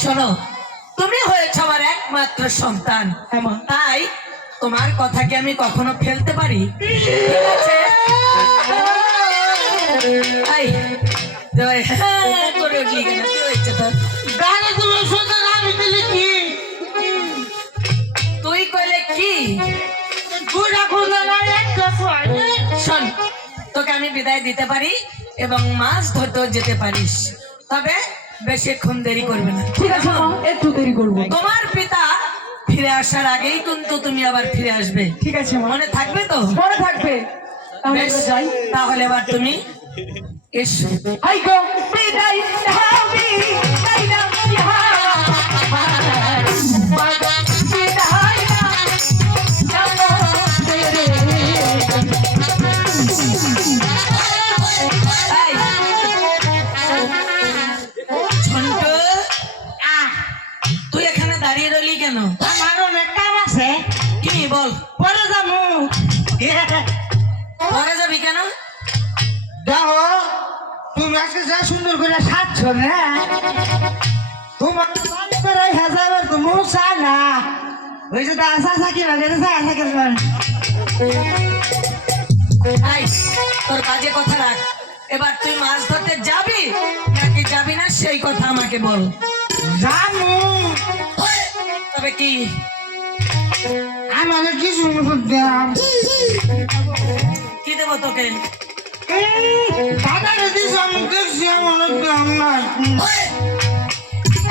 শোনো, তুমি হয়েছ আমার একমাত্র সন্তান, তাই তোমার কথাকে আমি কখনো ফেলতে পারি? তুই কইলে কি? শোন, তোকে আমি বিদায় দিতে পারি এবং মাছ ধরতেও যেতে পারিস, তবে বেশিক্ষণ দেরি করবে না। ঠিক আছে মা, একটু দেরি করবো। তোমার পিতা ফিরে আসার আগেই কিন্তু তুমি আবার ফিরে আসবে। ঠিক আছে মা, মনে থাকবে তো? মনে থাকবে। যাই তাহলে এবার তুমি এসো। হাই গো বিদায় হাবি তাইনা ইহা বিদায় না জানো তেরে ঝন্টু, তুই এখানে দাঁড়িয়ে রইলি কেন? আমার অনেক কাম আছে। কি বল? পরে যাবো। পরে যাবি কেন? দেখো, তুমি আজকে যা সুন্দর করে সাজছ না, তোমার বাড়ি করে হেজাবার তো মুখ চায় না। ওই যে আসা থাকি বাজে থাকি তোর কাজে কথা রাখ। এবার তুই মাছ ধরতে যাবি নাকি যাবি না সেই কথা আমাকে বল। জানু তবে কি আমাকে কিছু দাম কি দেবো তোকে? দাদারে দিস আমি দেখছি আমার দাম নাই।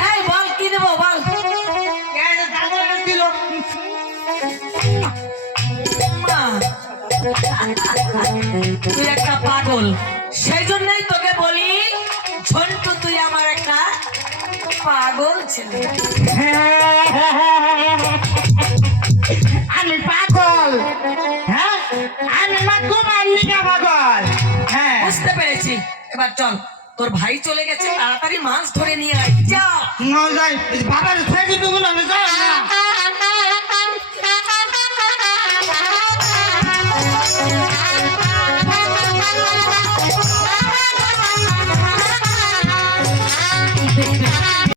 এই বল কি দেবো বল। দাদারে দিল তুই একটা পাগল, সেই জন্যই তোকে বলি ঝন্টু তুই আমার একটা পাগল ছেলে। আমি পাগল? হ্যাঁ, আমি মা তোমার নিকা পাগল। হ্যাঁ, বুঝতে পেরেছি। এবার চল, তোর ভাই চলে গেছে, তাড়াতাড়ি মাছ ধরে নিয়ে আয়। যা যাই বাবার থেকে তুমি আমি যাই না। দেখতে